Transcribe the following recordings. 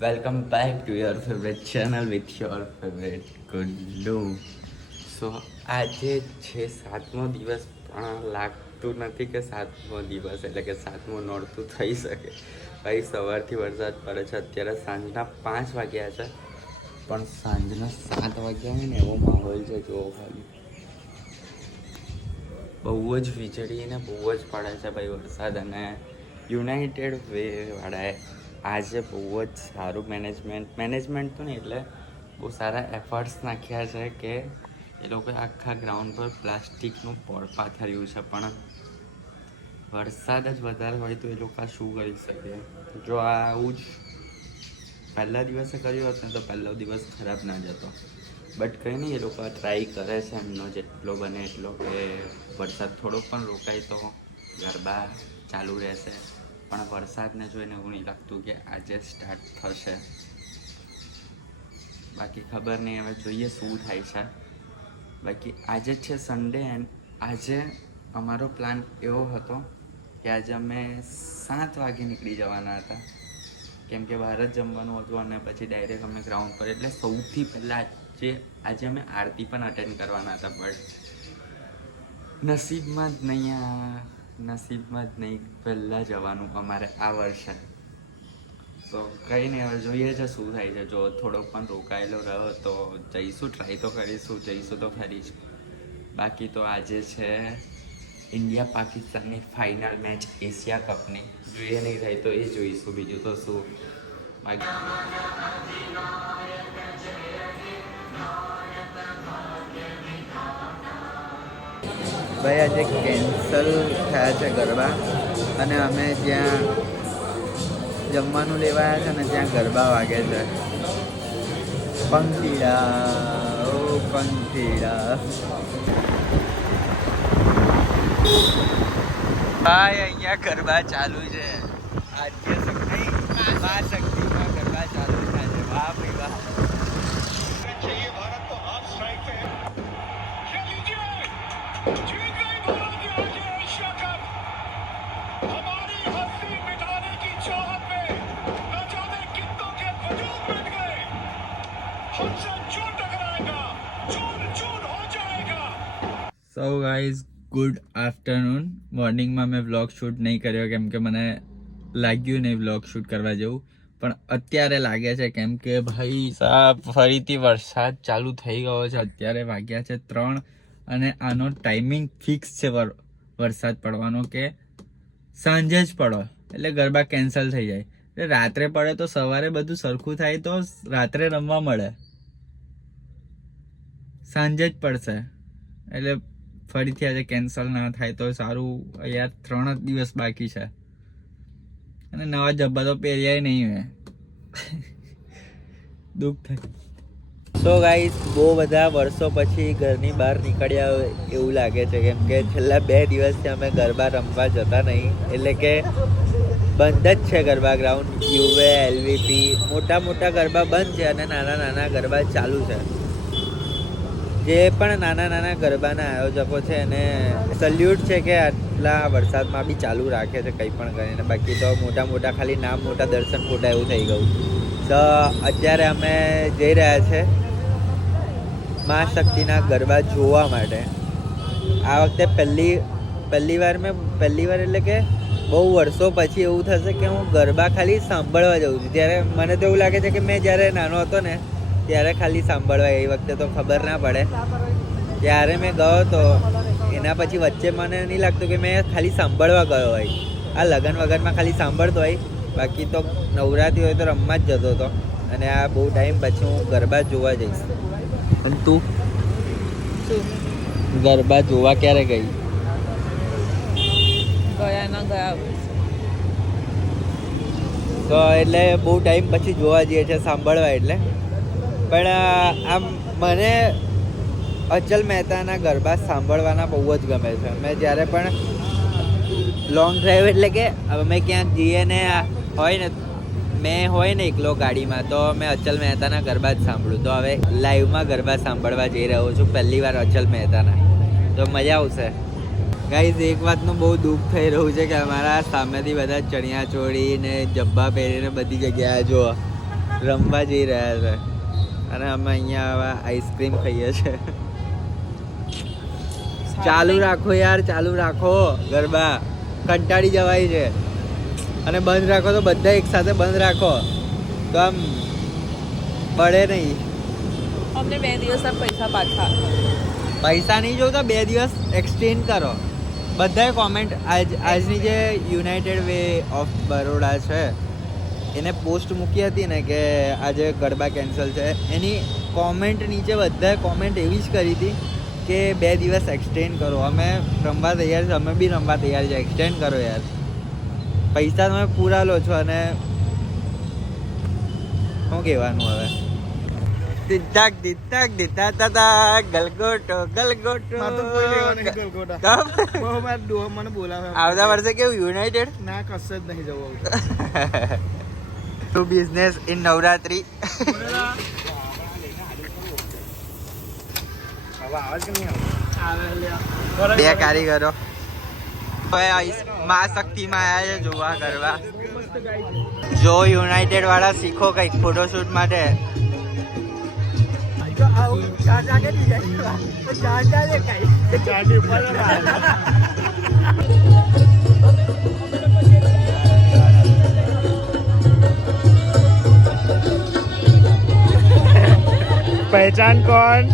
Welcome back to your favourite channel with your favourite Gullu so આજે છે સાતમો દિવસ પણ લાગતું નથી કે સાતમો દિવસ એટલે કે સાતમો નોડતું થઈ શકે. ભાઈ, સવારથી વરસાદ પડે છે. અત્યારે સાંજના પાંચ વાગ્યા છે. પણ સાંજના સાત વાગ્યા હોય ને એવો માહોલ છે જોવો ખાલી. બહુ જ વીજળી ને બહુ જ પડે છે ભાઈ વરસાદ અને યુનાઇટેડ વે વાળાએ આજે બહુ જ સારું મેનેજમેન્ટ મેનેજમેન્ટ તો નહીં, એટલે બહુ સારા એફર્ટ્સ નાખ્યા છે કે એ લોકોએ આખા ગ્રાઉન્ડ પર પ્લાસ્ટિકનું પોળ પાથર્યું છે. પણ વરસાદ જ વધારે હોય તો એ લોકો શું કરી શકે? જો આવું જ પહેલા દિવસે કર્યું હતું ને તો પહેલો દિવસ ખરાબ ના જતો. બટ કંઈ નહીં, એ લોકો ટ્રાય કરે છે. એમનો જેટલો બને એટલો કે વરસાદ થોડો પણ રોકાય તો ગરબા ચાલુ રહેશે. પણ વરસાદને જોઈને એવું નહીં લાગતું કે આજે સ્ટાર્ટ થશે. બાકી ખબર નહીં, હવે જોઈએ શું થાય છે. બાકી આજે છે સન્ડે એન્ડ આજે અમારો પ્લાન એવો હતો કે આજે અમે સાત વાગે નીકળી જવાના હતા. કેમ કે બહાર જ જમવાનું હતું અને પછી ડાયરેક્ટ અમે ગ્રાઉન્ડ પર, એટલે સૌથી પહેલાં જે આજે અમે આરતી પણ અટેન્ડ કરવાના હતા બટ નસીબમાં જ નહીં આ નસીબમાં જ નહીં, પહેલાં જવાનું અમારે આ વર્ષે. તો કંઈ નહીં, હવે જોઈએ છે શું થાય છે. જો થોડોક પણ રોકાયેલો રહ્યો તો જઈશું ટ્રાય તો કરીશું, જઈશું તો ખરી જ. બાકી તો આજે છે ઇન્ડિયા પાકિસ્તાનની ફાઇનલ મેચ એશિયા કપની. જોઈએ નહીં થાય તો એ જોઈશું. બીજું તો શું? બાકી ભાઈ આજે કેન્સલ થયા છે ગરબા અને અમે જ્યાં જમવાનું લેવા આવ્યા છે ને ત્યાં ગરબા વાગે છે. પંખીડા, ઓ પંખીડા. ભાઈ, અહીંયા ગરબા ચાલુ છે. Adya Shakti so guys good afternoon મોર્નિંગમાં મેં વ્લોગ શૂટ નહીં કર્યો, કેમ કે મને લાગ્યું નહીં વ્લોગ શૂટ કરવા જેવું. પણ અત્યારે લાગે છે, કેમ કે ભાઈ સાહેબ ફરીથી વરસાદ ચાલુ થઈ ગયો છે. અત્યારે વાગ્યા છે ત્રણ અને આનો ટાઈમિંગ ફિક્સ છે વર- વરસાદ પડવાનો કે સાંજે જ પડો. એટલે ગરબા કેન્સલ થઈ જાય. એટલે રાત્રે પડે તો સવારે બધું સરખું થાય તો રાત્રે રમવા મળે. સાંજે જ પડશે. એટલે ફરીથી આજે કેન્સલ ના થાય તો સારું યાર ત્રણ જ દિવસ બાકી છે. અને નવા જબ્બા તો પહેર્યાય નહીં મેં દુઃખ થાય. સો ગાઈસ બહુ બધા વર્ષો પછી ઘરની બહાર નીકળ્યા હોય એવું લાગે છે. કેમ કે છેલ્લા બે દિવસથી અમે ગરબા રમવા જતા નહીં. એટલે કે બંધ જ છે ગરબા ગ્રાઉન્ડ યુવે એલવીપી મોટા મોટા ગરબા બંધ છે અને નાના નાના ગરબા ચાલુ છે. જે પણ નાના નાના ગરબાના આયોજકો છે એને સલ્યુટ છે કે આટલા વરસાદમાં બી ચાલુ રાખે છે કંઈ પણ કરીને. બાકી તો મોટા મોટા ખાલી નામ, મોટા દર્શન, ફોટા એવું થઈ ગયું. તો અત્યારે અમે જઈ રહ્યા છે મા શક્તિના ગરબા જોવા માટે. આ વખતે પહેલી પહેલી વાર મેં, પહેલી વાર એટલે કે બહુ વર્ષો પછી એવું થશે કે હું ગરબા ખાલી સાંભળવા જાઉં છું. ત્યારે મને તો એવું લાગે છે કે મેં જ્યારે નાનો હતો ને ત્યારે ખાલી સાંભળવા એ વખતે તો ખબર ના પડે. ત્યારે મેં ગયો તો એના પછી વચ્ચે મને નહીં લાગતું કે મેં ખાલી સાંભળવા ગયો હોય. આ લગન વગનમાં ખાલી સાંભળતો હોય. બાકી તો નવરાત્રી હોય તો રમવા જ જતો હતો. અને આ બહુ ટાઈમ પછી હું ગરબા જોવા જઈશ. અને તું? ગરબા જોવા ક્યારે ગઈ? ગયા ના ગયા. તો એટલે બહુ ટાઈમ પછી જોવા જઈએ છે સાંભળવા એટલે. પણ આમ મને અચલ મહેતાના ગરબા સાંભળવાના બહુ જ ગમે છે. મેં જ્યારે પણ લોંગ ડ્રાઈવ એટલે કે અમે ક્યાંક જઈએ ને હોય ને, મેં હોય ને એકલો ગાડીમાં, તો મેં અચલ મહેતાના ગરબા જ સાંભળું. તો હવે લાઈવમાં ગરબા સાંભળવા જઈ રહ્યો છું, પહેલી વાર અચલ મહેતાના. તો મજા આવશે. ગાઈઝ એક વાતનું બહુ દુઃખ થઈ રહ્યું છે કે અમારા સામેથી બધા ચણિયા ચોળી ને જબ્બા પહેરીને બધી જગ્યાએ જો રમવા જઈ રહ્યા છે. અને અમે અહીંયા આઈસ્ક્રીમ ખાઈએ છીએ. ચાલુ રાખો યાર ચાલુ રાખો. ગરબા. કંટાળી જવાય છે. અને બંધ રાખો તો બધા એકસાથે બંધ રાખો. તો આમ બળે નહીં. અમને બે દિવસ પૈસા પાછા. પૈસા નહીં જોતા બે દિવસ એક્સચેન્જ કરો. બધાએ કોમેન્ટ આજ આજની જે યુનાઇટેડ વે ઓફ બરોડા છે એને પોસ્ટ મૂકી હતી ને કે આજે ગરબા કેન્સલ છે. એની કોમેન્ટ નીચે બધાએ કોમેન્ટ એવી જ કરી હતી કે બે દિવસ એક્સટેન્ડ કરો. અમે રમવા તૈયાર છે અમે બી રમવા તૈયાર છે. એક્સટેન્ડ કરો યાર. પૈસા તમે પૂરા લો છો અને શું કહેવાનું હવે? તિત્તાક તિત્તાક દિત્તા તાતા ગલગોટો ગલગોટો. મારે તો કોઈ લેવા નહીં ગલગોટા. કેમ? બહુ મારા ડોહા મને બોલાવે. આવતા વર્ષે કેવું યુનાઇટેડ ના કશે જ નહીં જવું ટુ બિઝનેસ ઇન નવરાત્રી બે કારીગરો. મા શક્તિમાં આવ્યા છે જોવા કરવા. જો યુનાઇટેડ વાળા શીખો કંઈક ફોટોશૂટ માટે. ગાડી ઉપર पहचान कौन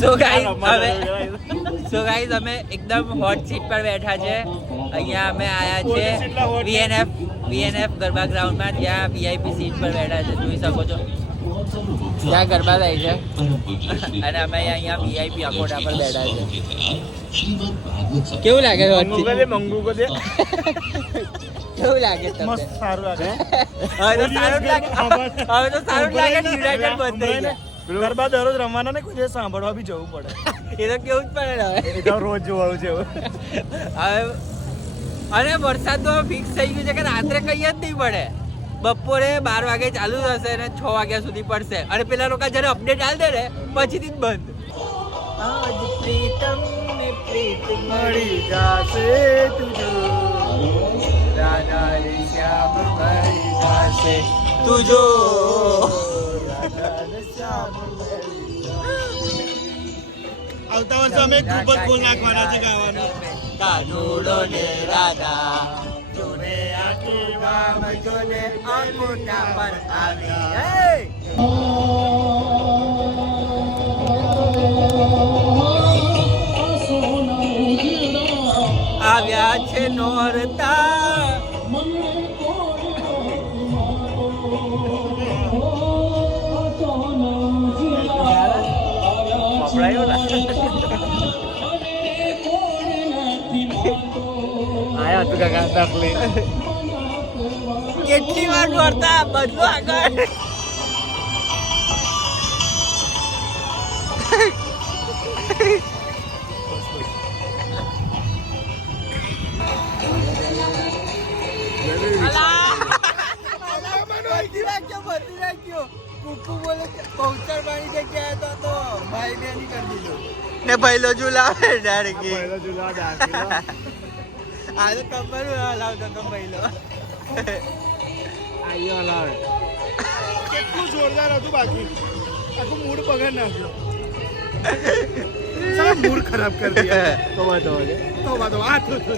સો ગાઈઝ અમે સો ગાઈઝ અમે એકદમ હોટ સીટ પર બેઠા છે. અહીંયા અમે આવ્યા છે વીએનએફ વીએનએફ ગરબા ગ્રાઉન્ડમાં જ્યાં વીઆઈપી સીટ પર બેઠા છે. જોઈ શકો છો. ત્યાં ગરબા થાય છે. અને અમે અહીંયા વીઆઈપી અકોટા પર બેઠા છે કેવું લાગે કેવું લાગે તમને? સારું લાગે. હવે તો સારું લાગે. હવે તો સારું લાગે ગરબા દરરોજ રમવાના ને કોઈ સાંભળવા બી જવું પડે. એ તો કેવું જ પડે હવે. એ તો રોજ જોવાનું છે. હવે અને વરસાદ તો ફિક્સ થઈ ગયું છે કે રાત્રે કઈ જ નહીં પડે. બપોરે બાર વાગે ચાલુ થશે અને છ વાગ્યા સુધી પડશે. અને પેલા લોકો જયારે અપડેટ આલ દે ને પછીથી જ બંધ. આજ પ્રીતમ ને પ્રીત મળી જાશે તુજો. રાધા રે શ્યામ મળી જાશે તુજો. આવતા વર્ષે અમે ગ્રુપ જ ખોલ નાખવાના છે ગાવાનું. કાનુડો ને રાધા, જોને આખી વામ જોને અંગૂઠા પર આવી. આયા તું કાકા તકલી કેટલી વાર નોરતા બધું આગળ. ને પહેલો ઝુલાવે ડાળકી પહેલો જુલા દાખલો આ તો કમર હલાવતો તો પહેલો આયો લાવ કેટલું જોરદાર હતું બાકી. આખું મૂડ પગડ નાખ્યો મૂડ ખરાબ કરી દિયા તો તો તો આ તો તો.